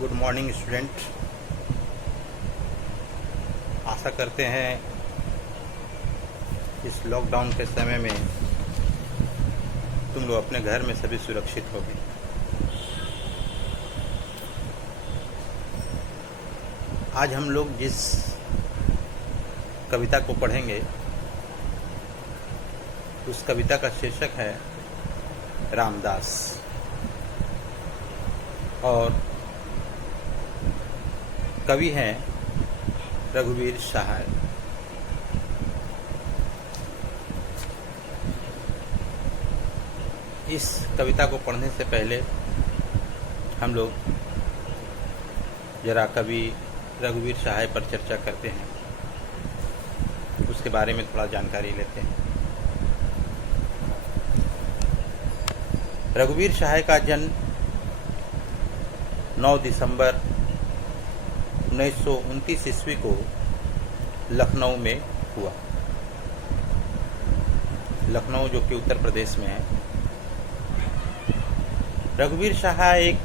Good morning student. आशा करते हैं इस लॉकडाउन के समय में तुम लोग अपने घर में सभी सुरक्षित होगे। आज हम लोग जिस कविता को पढ़ेंगे उस कविता का शीर्षक है रामदास और कवि हैं रघुवीर सहाय। इस कविता को पढ़ने से पहले हम लोग जरा कवि रघुवीर सहाय पर चर्चा करते हैं, उसके बारे में थोड़ा जानकारी लेते हैं। रघुवीर सहाय का जन्म 9 दिसंबर 1929 ईस्वी को लखनऊ में हुआ। लखनऊ जो कि उत्तर प्रदेश में है। रघुवीर सहाय एक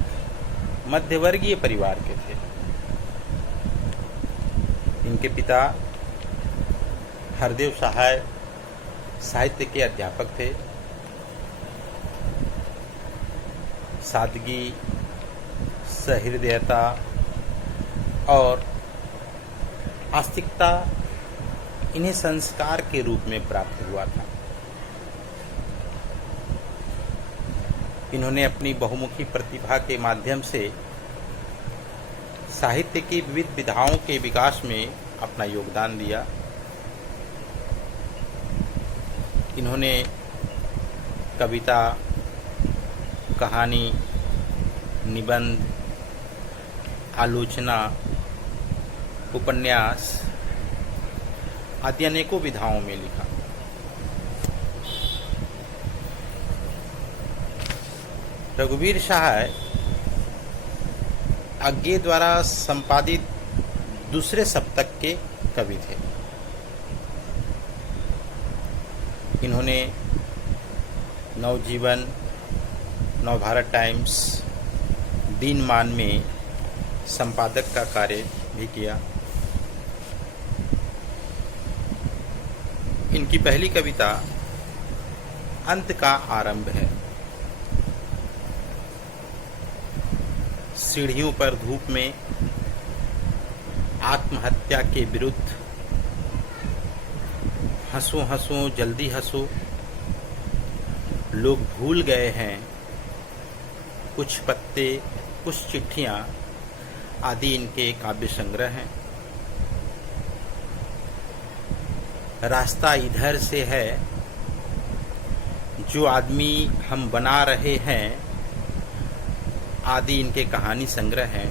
मध्यवर्गीय परिवार के थे। इनके पिता हरदेव सहाय साहित्य के अध्यापक थे। सादगी, सहृदयता और आस्तिकता इन्हें संस्कार के रूप में प्राप्त हुआ था। इन्होंने अपनी बहुमुखी प्रतिभा के माध्यम से साहित्य की विविध विधाओं के विकास में अपना योगदान दिया। इन्होंने कविता, कहानी, निबंध, आलोचना, उपन्यास आदि अनेकों विधाओं में लिखा। रघुवीर सहाय अज्ञे द्वारा संपादित दूसरे सप्तक के कवि थे। इन्होंने नवजीवन, नवभारत टाइम्स, दिनमान में संपादक का कार्य भी किया। इनकी पहली कविता अंत का आरंभ है। सीढ़ियों पर धूप में आत्महत्या के विरुद्ध हंसो हंसो जल्दी हंसो, लोग भूल गए हैं कुछ पत्ते कुछ चिट्ठियां आदि इनके काव्य संग्रह हैं। रास्ता इधर से है, जो आदमी हम बना रहे हैं आदि इनके कहानी संग्रह हैं।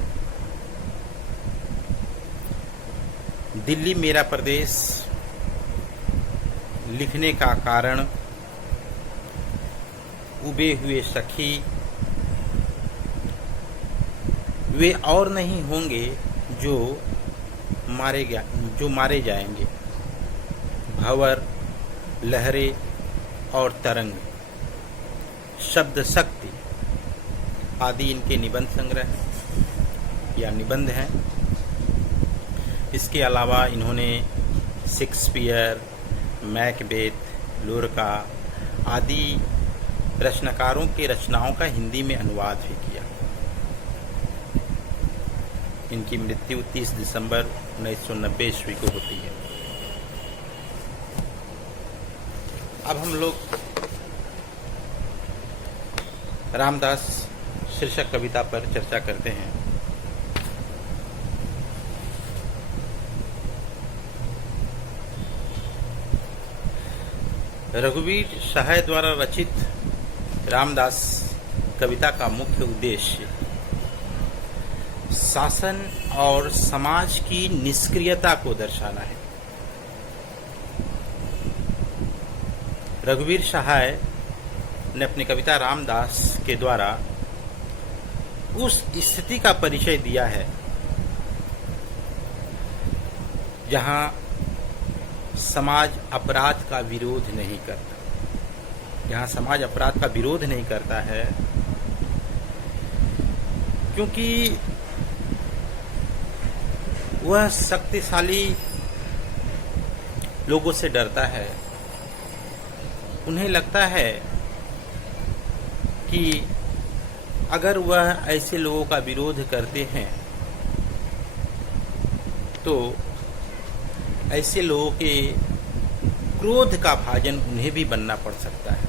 दिल्ली मेरा प्रदेश लिखने का कारण, उबे हुए सखी वे और नहीं होंगे जो मारे जाएंगे। भंवर, लहरें और तरंग, शब्द शक्ति आदि इनके निबंध संग्रह या निबंध हैं। इसके अलावा इन्होंने शेक्सपियर, मैकबेथ, लोरका आदि रचनाकारों के रचनाओं का हिंदी में अनुवाद भी किया। इनकी मृत्यु 30 दिसंबर 1990 ईस्वी को होती है। अब हम लोग रामदास शीर्षक कविता पर चर्चा करते हैं। रघुवीर सहाय द्वारा रचित रामदास कविता का मुख्य उद्देश्य शासन और समाज की निष्क्रियता को दर्शाना है। रघुवीर सहाय ने अपनी कविता रामदास के द्वारा उस स्थिति का परिचय दिया है जहां समाज अपराध का विरोध नहीं करता। जहां समाज अपराध का विरोध नहीं करता है क्योंकि वह शक्तिशाली लोगों से डरता है। उन्हें लगता है कि अगर वह ऐसे लोगों का विरोध करते हैं तो ऐसे लोगों के क्रोध का भाजन उन्हें भी बनना पड़ सकता है।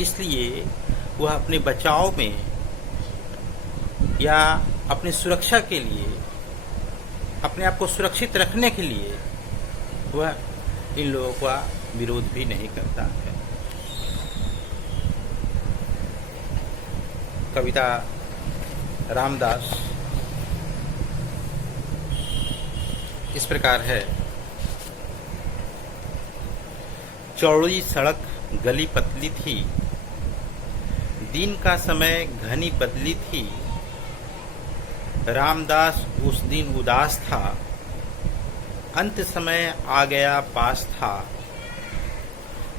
इसलिए वह अपने बचाव में या अपनी सुरक्षा के लिए, अपने आप को सुरक्षित रखने के लिए वह इन लोगों का विरोध भी नहीं करता है। कविता रामदास इस प्रकार है। चौड़ी सड़क गली पतली थी, दिन का समय घनी बदली थी। रामदास उस दिन उदास था, अंत समय आ गया पास था।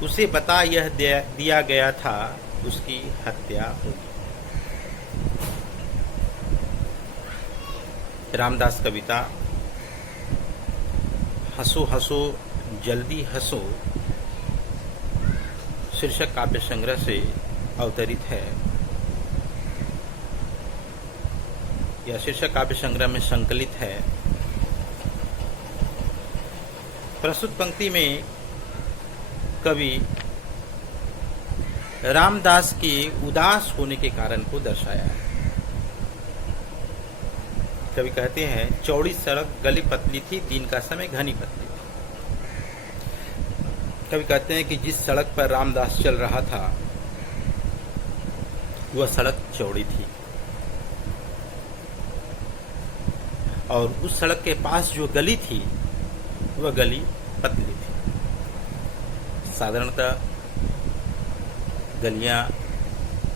उसे बता यह दिया गया था, उसकी हत्या होगी। रामदास कविता हंसो हंसो जल्दी हंसो शीर्षक काव्य संग्रह से अवतरित है। यह शीर्षक काव्य संग्रह में संकलित है। प्रस्तुत पंक्ति में कवि रामदास के उदास होने के कारण को दर्शाया है। कवि कहते हैं, चौड़ी सड़क गली पतली थी, दिन का समय घनी पतली थी। कवि कहते हैं कि जिस सड़क पर रामदास चल रहा था वह सड़क चौड़ी थी और उस सड़क के पास जो गली थी वह गली पतली थी। साधारणतः गलियां,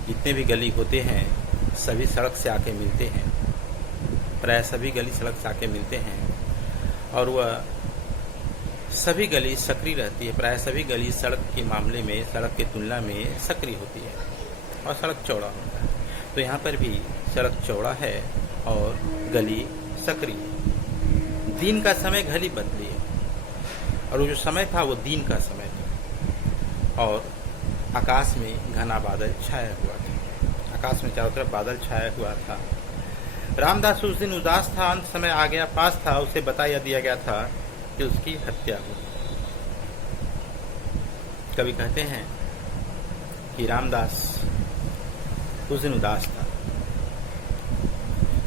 जितने भी गली होते हैं सभी सड़क से आके मिलते हैं। प्राय सभी गली सड़क से आके मिलते हैं और वह सभी गली सक्रिय रहती है। प्राय सभी गली सड़क के मामले में, सड़क की तुलना में सक्रिय होती है और सड़क चौड़ा होता है। तो यहाँ पर भी सड़क चौड़ा है और गली सक्रिय। दिन का समय घड़ी बदली है और वो जो समय था वो दिन का समय था और आकाश में घना बादल छाया हुआ था। आकाश में चारों तरफ बादल छाया हुआ था। रामदास उस दिन उदास था, अंत समय आ गया पास था। उसे बता दिया गया था कि उसकी हत्या हुई। कवि कहते हैं कि रामदास उस दिन उदास था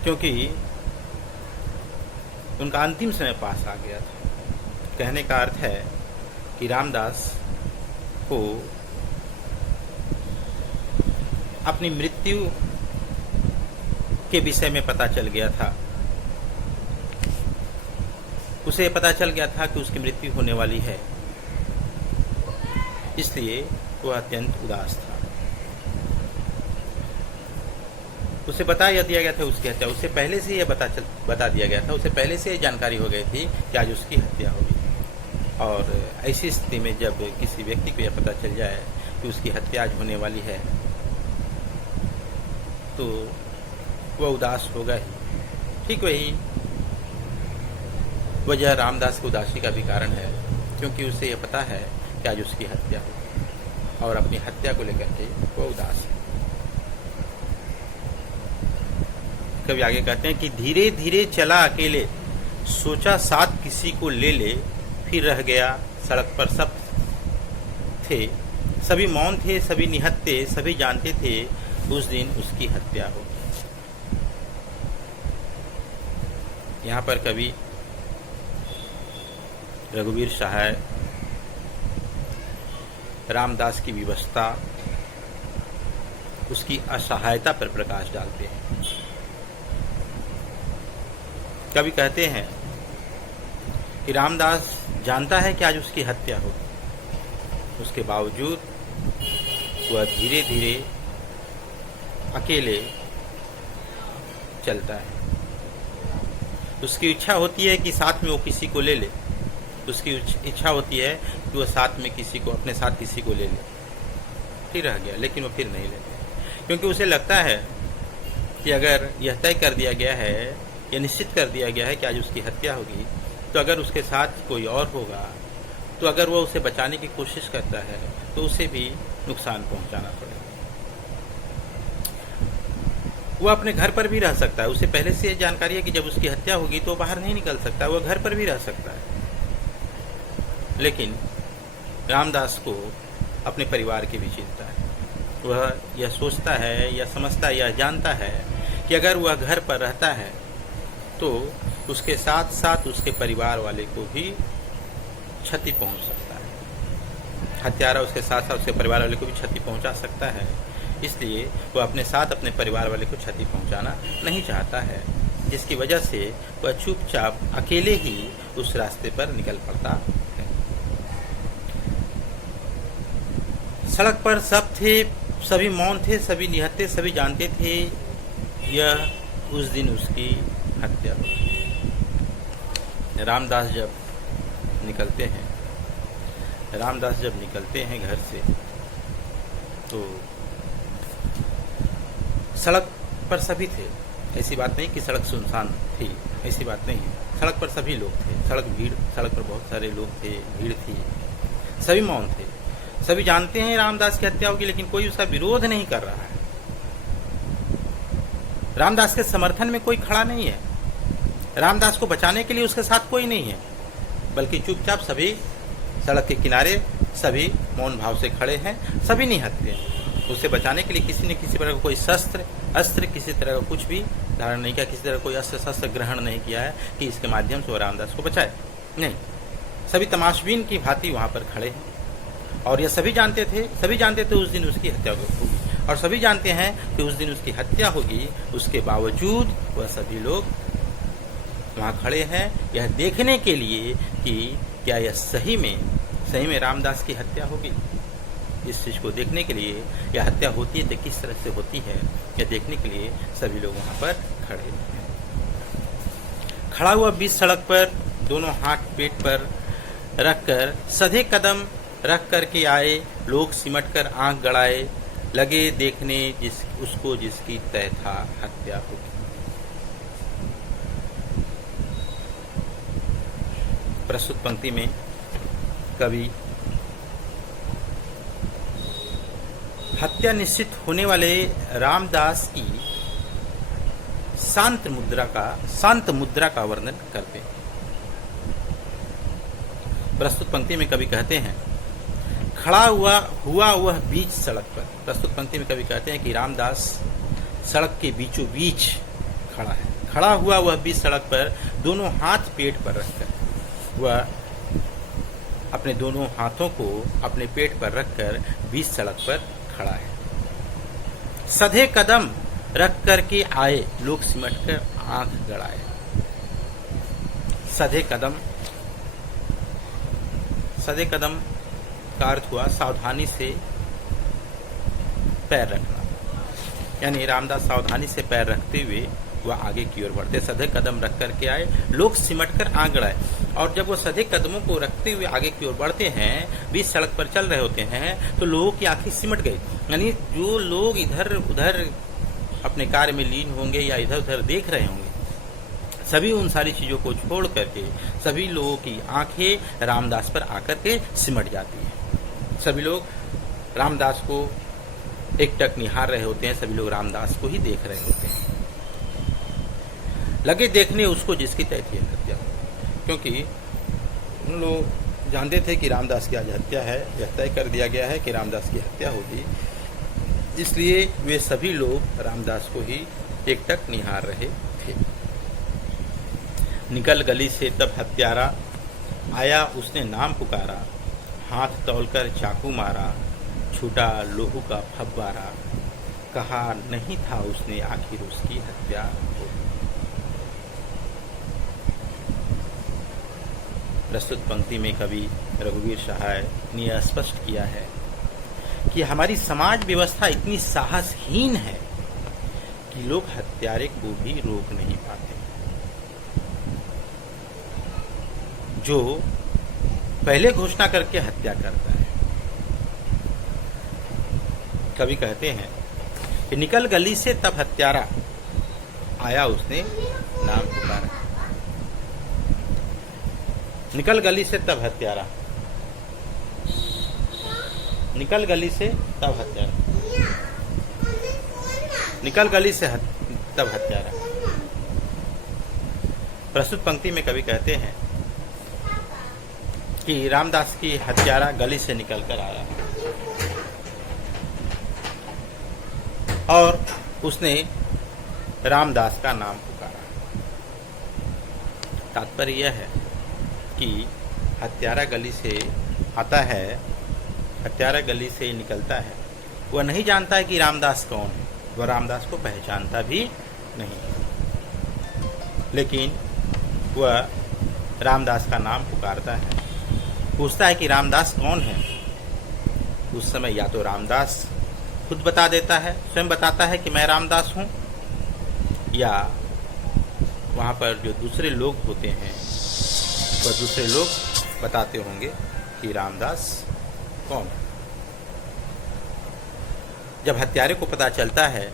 क्योंकि उनका अंतिम समय पास आ गया था। कहने का अर्थ है कि रामदास को अपनी मृत्यु के विषय में पता चल गया था। उसे पता चल गया था कि उसकी मृत्यु होने वाली है, इसलिए वह अत्यंत उदास था। उसे बता दिया गया था उसकी हत्या। उसे पहले से यह बता दिया गया था, उसे पहले से जानकारी हो गई थी कि आज उसकी हत्या होगी। और ऐसी स्थिति में जब किसी व्यक्ति को यह पता चल जाए कि उसकी हत्या आज होने वाली है तो वह उदास होगा ही। ठीक वही वजह रामदास की उदासी का भी कारण है, क्योंकि उसे यह पता है कि आज उसकी हत्या होगी और अपनी हत्या को लेकर के वह उदास है। कभी आगे कहते हैं कि धीरे धीरे चला अकेले, सोचा साथ किसी को ले ले, फिर रह गया सड़क पर सब थे, सभी मौन थे, सभी निहत्थे, सभी जानते थे उस दिन उसकी हत्या होगी। यहाँ पर कवि रघुवीर सहाय रामदास की विवशता, उसकी असहायता पर प्रकाश डालते हैं। कवि कहते हैं कि रामदास जानता है कि आज उसकी हत्या होगी, उसके बावजूद वह धीरे धीरे अकेले चलता है। उसकी इच्छा होती है कि साथ में वो किसी को ले ले, उसकी इच्छा होती है कि वह साथ में किसी को, अपने साथ किसी को ले ले। फिर रह गया, लेकिन वो फिर नहीं लेते, क्योंकि उसे लगता है कि अगर यह तय कर दिया गया है यह निश्चित कर दिया गया है कि आज उसकी हत्या होगी, तो अगर उसके साथ कोई और होगा तो अगर वो उसे बचाने की कोशिश करता है तो उसे भी नुकसान पहुंचाना पड़ेगा। वो अपने घर पर भी रह सकता है, उसे पहले से जानकारी है कि जब उसकी हत्या होगी तो बाहर नहीं निकल सकता, वो घर पर भी रह सकता है। लेकिन रामदास को अपने परिवार की भी चिंता है। वह यह सोचता है या समझता है या जानता है कि अगर वह घर पर रहता है तो उसके साथ साथ उसके परिवार वाले को भी क्षति पहुंच सकता है। हत्यारा उसके साथ साथ उसके परिवार वाले को भी क्षति पहुंचा सकता है, इसलिए वह अपने साथ अपने परिवार वाले को क्षति पहुंचाना नहीं चाहता है, जिसकी वजह से वह चुपचाप अकेले ही उस रास्ते पर निकल पड़ता है। सड़क पर सब थे, सभी मौन थे, सभी निहत्थे, सभी जानते थे यह उस दिन उसकी हत्या हुई। रामदास जब निकलते हैं घर से तो सड़क पर सभी थे। ऐसी बात नहीं कि सड़क सुनसान थी, ऐसी बात नहीं है। सड़क पर सभी लोग थे, सड़क पर बहुत सारे लोग थे, भीड़ थी, सभी मौन थे। सभी जानते हैं रामदास की हत्या होगी, लेकिन कोई उसका विरोध नहीं कर रहा है। रामदास के समर्थन में कोई खड़ा नहीं है, रामदास को बचाने के लिए उसके साथ कोई नहीं है, बल्कि चुपचाप सभी सड़क के किनारे सभी मौन भाव से खड़े हैं, सभी निहत्थे हैं। उसे बचाने के लिए किसी ने किसी तरह का कोई अस्त्र किसी तरह का कुछ भी धारण नहीं किया, किसी तरह कोई अस्त्र शस्त्र ग्रहण नहीं किया है कि इसके माध्यम से वो रामदास को बचाए। नहीं, सभी तमाशबीन की भांति वहां पर खड़े हैं। और यह सभी जानते थे उस दिन उसकी हत्या होगी, और सभी जानते हैं कि उस दिन उसकी हत्या होगी। उसके बावजूद वह सभी लोग वहां खड़े हैं यह देखने के लिए कि क्या यह सही में रामदास की हत्या होगी। इस चीज को देखने के लिए, यह हत्या होती है तो किस तरह से होती है, यह देखने के लिए सभी लोग वहां पर खड़े हैं। खड़ा हुआ बीच सड़क पर दोनों हाथ पेट पर रखकर सधे कदम रख कर के आए लोग, सिमट कर आंख गड़ाए लगे देखने उसको जिसकी तय था हत्या होगी। प्रस्तुत पंक्ति में कवि हत्या निश्चित होने वाले रामदास की शांत मुद्रा का वर्णन करते हैं। प्रस्तुत पंक्ति में कवि कहते हैं खड़ा हुआ वह बीच सड़क पर। प्रस्तुत पंक्ति में कवि कहते हैं कि रामदास सड़क के बीचों बीच खड़ा है। खड़ा हुआ वह बीच सड़क पर दोनों हाथ पेट पर रखकर, वह अपने दोनों हाथों को अपने पेट पर रखकर बीच सड़क पर खड़ा है। सधे कदम रख करके आए लोग, सिमट कर आंख गड़ाए। सधे कदम का अर्थ हुआ सावधानी से पैर रखना, यानी रामदास सावधानी से पैर रखते हुए वह आगे की ओर बढ़ते। सधे कदम रख करके आए लोग, सिमट कर आंख गड़ाए। और जब वो सधे कदमों को रखते हुए आगे की ओर बढ़ते हैं, बीच सड़क पर चल रहे होते हैं, तो लोगों की आंखें सिमट गई। यानी जो लोग इधर उधर अपने कार्य में लीन होंगे या इधर उधर देख रहे होंगे, सभी उन सारी चीजों को छोड़ करके सभी लोगों की आंखें रामदास पर आकर के सिमट जाती है। सभी लोग रामदास को एकटक निहार रहे होते हैं, सभी लोग रामदास को ही देख रहे होते हैं। लगे देखने उसको जिसकी तय थी हत्या, क्योंकि उन लोग जानते थे कि रामदास की आज हत्या है, यह तय कर दिया गया है कि रामदास की हत्या होगी, इसलिए वे सभी लोग रामदास को ही एकटक निहार रहे थे। निकल गली से तब हत्यारा आया, उसने नाम पुकारा, हाथ तौलकर चाकू मारा, छूटा लोहू का फव्वारा, कहा नहीं था उसने आखिर उसकी हत्या होगी। प्रस्तुत पंक्ति में कवि रघुवीर सहाय ने यह स्पष्ट किया है कि हमारी समाज व्यवस्था इतनी साहसहीन है कि लोग हत्यारे को भी रोक नहीं पाते। जो पहले घोषणा करके हत्या करता है। कवि कहते हैं कि निकल गली से तब हत्यारा, आया उसने नाम पुकारा। निकल गली से तब हत्यारा, निकल गली से तब हत्यारा, निकल गली से तब हत्यारा। प्रस्तुत पंक्ति में कवि कहते हैं कि रामदास की हत्यारा गली से निकलकर आया और उसने रामदास का नाम पुकारा। तात्पर्य यह है कि हत्यारा गली से आता है, हत्यारा गली से निकलता है। वह नहीं जानता है कि रामदास कौन है, वह रामदास को पहचानता भी नहीं, लेकिन वह रामदास का नाम पुकारता है। पूछता है कि रामदास कौन है। उस समय या तो रामदास खुद बता देता है, स्वयं बताता है कि मैं रामदास हूँ, या वहाँ पर जो दूसरे लोग होते हैं वह दूसरे लोग बताते होंगे कि रामदास कौन है। जब हत्यारे को पता चलता है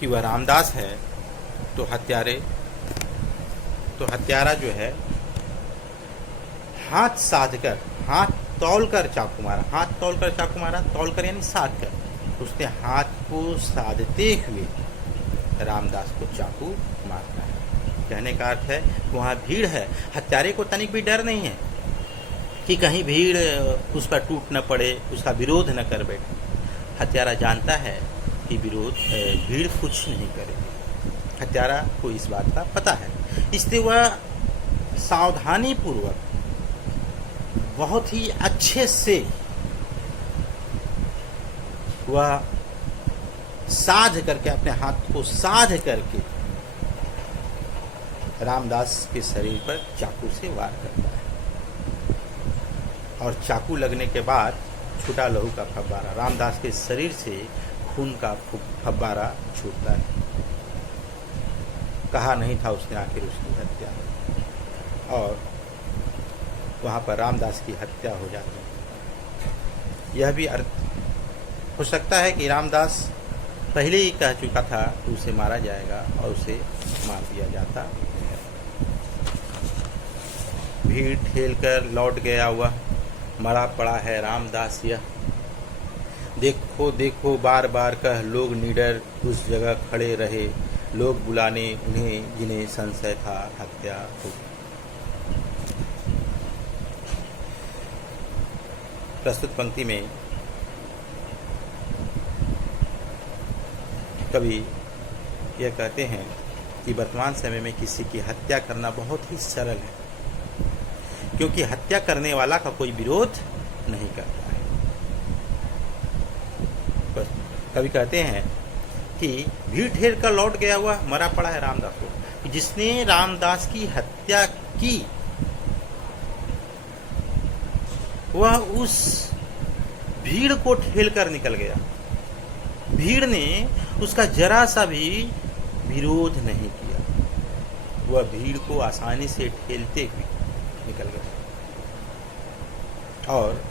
कि वह रामदास है तो हत्यारा जो है हाथ साधकर, हाथ तौलकर चाकू मारा, हाथ तौलकर चाकू मारा, तौलकर यानी साध कर। उसने हाथ को साधते हुए रामदास को चाकू मारता है। कहने का अर्थ है वहाँ भीड़ है, हत्यारे को तनिक भी डर नहीं है कि कहीं भीड़ उस पर टूट न पड़े, उसका विरोध न कर बैठे। हत्यारा जानता है कि भीड़ कुछ नहीं करेगी। हत्यारा को इस बात का पता है, इसलिए वह सावधानी पूर्वक बहुत ही अच्छे से वह साध करके, अपने हाथ को साध करके रामदास के शरीर पर चाकू से वार करता है और चाकू लगने के बाद छूटा लहू का फव्वारा, रामदास के शरीर से खून का फव्वारा छूटता है। कहा नहीं था उसने आखिर उसकी हत्या, और वहाँ पर रामदास की हत्या हो जाती है। यह भी अर्थ हो सकता है कि रामदास पहले ही कह चुका था कि उसे मारा जाएगा और उसे मार दिया जाता। भीड़ ठेल कर लौट गया हुआ, मरा पड़ा है रामदास यह। देखो देखो बार बार कह लोग निडर उस जगह खड़े रहे, लोग बुलाने उन्हें जिन्हें संशय था हत्या हो। प्रस्तुत पंक्ति में कवि यह कहते हैं कि वर्तमान समय में किसी की हत्या करना बहुत ही सरल है, क्योंकि हत्या करने वाला का कोई विरोध नहीं करता है। बस कवि कहते हैं कि भीड़ ठेर कर लौट गया हुआ, मरा पड़ा है रामदास को। जिसने रामदास की हत्या की वह उस भीड़ को ठेल कर निकल गया। भीड़ ने उसका जरा सा भी विरोध नहीं किया, वह भीड़ को आसानी से ठेलते हुए निकल गया और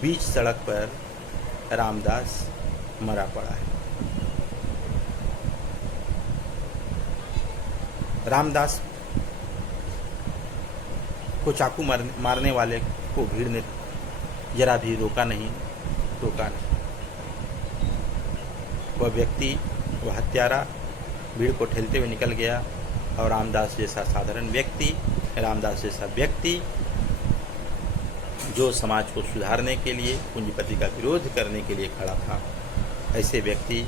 बीच सड़क पर रामदास मरा पड़ा है। रामदास को चाकू मारने वाले को भीड़ ने जरा भी रोका नहीं। वह व्यक्ति, वह हत्यारा भीड़ को ठेलते हुए निकल गया और रामदास जैसा साधारण व्यक्ति, रामदास जैसा व्यक्ति जो समाज को सुधारने के लिए, पूंजीपति का विरोध करने के लिए खड़ा था, ऐसे व्यक्ति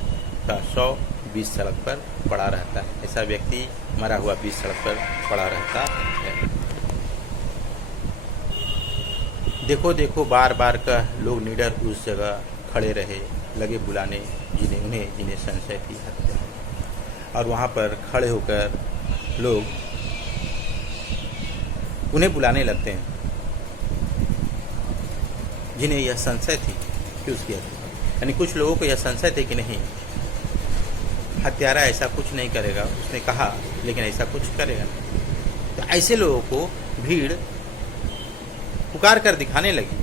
का शव बीच सड़क पर पड़ा रहता है। ऐसा व्यक्ति मरा हुआ बीच सड़क पर पड़ा रहता है। देखो देखो बार बार कह लोग निडर उस जगह खड़े रहे, लगे बुलाने जिन्हें संशय थी हत्या। और वहाँ पर खड़े होकर लोग उन्हें बुलाने लगते हैं जिन्हें यह संशय थी कि उसकी हत्या। यानी कुछ लोगों को यह संशय थे कि नहीं, हत्यारा ऐसा कुछ नहीं करेगा, उसने कहा लेकिन ऐसा कुछ करेगा नहीं। तो ऐसे लोगों को भीड़ पुकार कर दिखाने लगी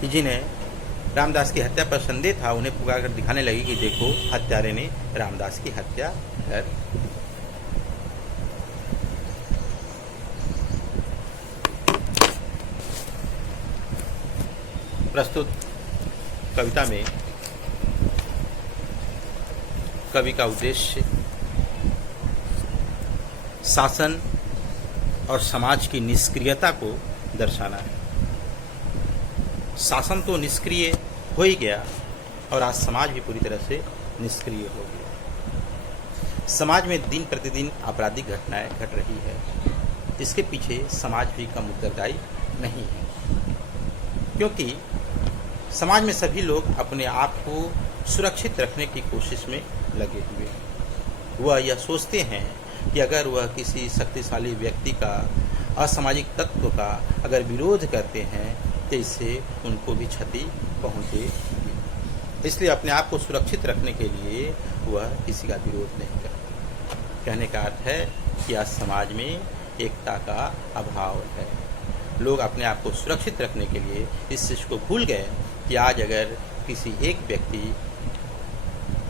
कि जिन्हें रामदास की हत्या पर संदेह था, उन्हें पुकार कर दिखाने लगी कि देखो हत्यारे ने रामदास की हत्या कर दी। प्रस्तुत कविता में कवि का उद्देश्य शासन और समाज की निष्क्रियता को दर्शाना है। शासन तो निष्क्रिय हो ही गया और आज समाज भी पूरी तरह से निष्क्रिय हो गया। समाज में दिन प्रतिदिन आपराधिक घटनाएं घट रही है। इसके पीछे समाज भी कम उत्तरदायी नहीं है, क्योंकि समाज में सभी लोग अपने आप को सुरक्षित रखने की कोशिश में लगे हुए हैं। वह यह सोचते हैं कि अगर वह किसी शक्तिशाली व्यक्ति का, असामाजिक तत्व का अगर विरोध करते हैं तो इससे उनको भी क्षति पहुँचेगी। इसलिए अपने आप को सुरक्षित रखने के लिए वह किसी का विरोध नहीं करते। कहने का अर्थ है कि आज समाज में एकता का अभाव है। लोग अपने आप को सुरक्षित रखने के लिए इस चीज़ को भूल गए कि आज अगर किसी एक व्यक्ति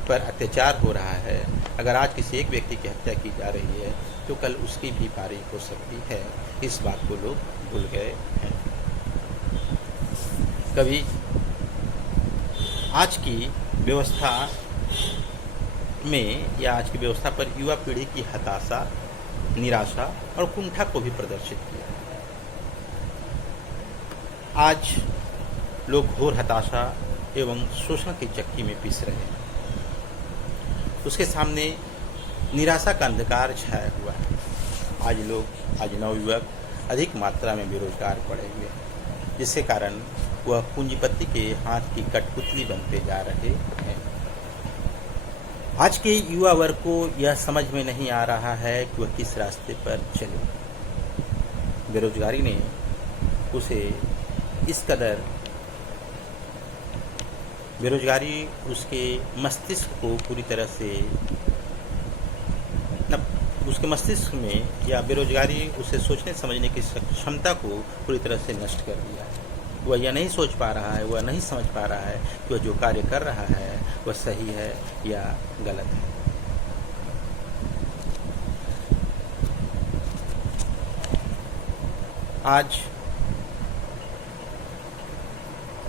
पर अत्याचार हो रहा है, अगर आज किसी एक व्यक्ति की हत्या की जा रही है तो कल उसकी भी बारी हो सकती है। इस बात को लोग भूल गए हैं। कभी आज की व्यवस्था में या आज की व्यवस्था पर युवा पीढ़ी की हताशा, निराशा और कुंठा को भी प्रदर्शित किया। आज लोग घोर हताशा एवं शोषण की चक्की में पिस रहे हैं। उसके सामने निराशा का अंधकार छाया हुआ है। आज नवयुवक अधिक मात्रा में बेरोजगार पड़े हुए हैं, जिसके कारण वह पूंजीपति के हाथ की कठपुतली बनते जा रहे हैं। आज के युवा वर्ग को यह समझ में नहीं आ रहा है कि वह किस रास्ते पर चले। बेरोजगारी ने उसे इस कदर उसके मस्तिष्क को पूरी तरह से उसके मस्तिष्क में या बेरोजगारी उसे सोचने समझने की क्षमता को पूरी तरह से नष्ट कर दिया है। वह यह नहीं सोच पा रहा है, वह नहीं समझ पा रहा है कि वह जो कार्य कर रहा है वह सही है या गलत है। आज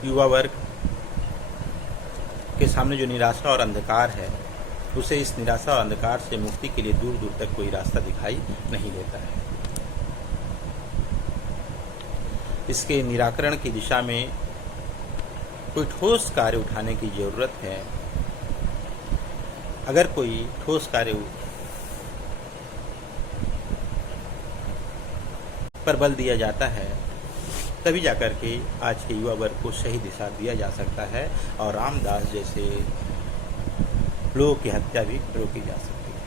युवा वर्ग के सामने जो निराशा और अंधकार है, उसे इस निराशा और अंधकार से मुक्ति के लिए दूर दूर तक कोई रास्ता दिखाई नहीं देता है। इसके निराकरण की दिशा में कोई ठोस कार्य उठाने की जरूरत है। अगर कोई ठोस कार्य पर बल दिया जाता है तभी जाकर के आज के युवा वर्ग को सही दिशा दिया जा सकता है और रामदास जैसे लोगों की हत्या भी रोकी जा सकती है।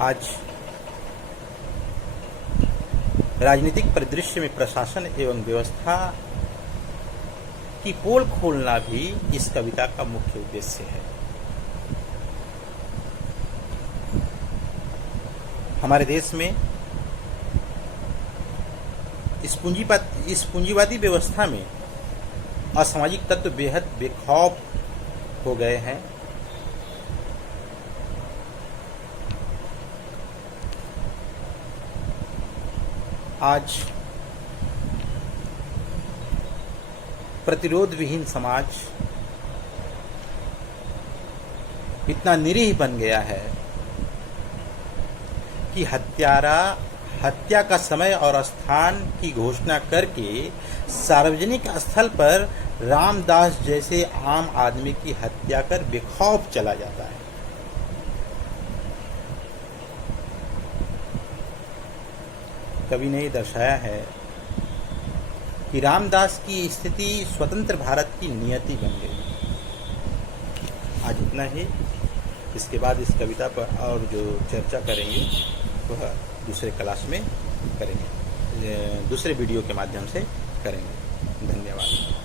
आज राजनीतिक परिदृश्य में प्रशासन एवं व्यवस्था की पोल खोलना भी इस कविता का मुख्य उद्देश्य है। हमारे देश में इस पूंजीवादी व्यवस्था में असामाजिक तत्व बेहद बेखौफ हो गए हैं। आज प्रतिरोध विहीन समाज इतना निरीह बन गया है कि हत्या का समय और स्थान की घोषणा करके सार्वजनिक स्थल पर रामदास जैसे आम आदमी की हत्या कर बेखौफ चला जाता है। कवि ने दर्शाया है कि रामदास की स्थिति स्वतंत्र भारत की नियति बन गई। आज इतना ही। इसके बाद इस कविता पर और जो चर्चा करेंगे वह दूसरे क्लास में करेंगे, दूसरे वीडियो के माध्यम से करेंगे। धन्यवाद।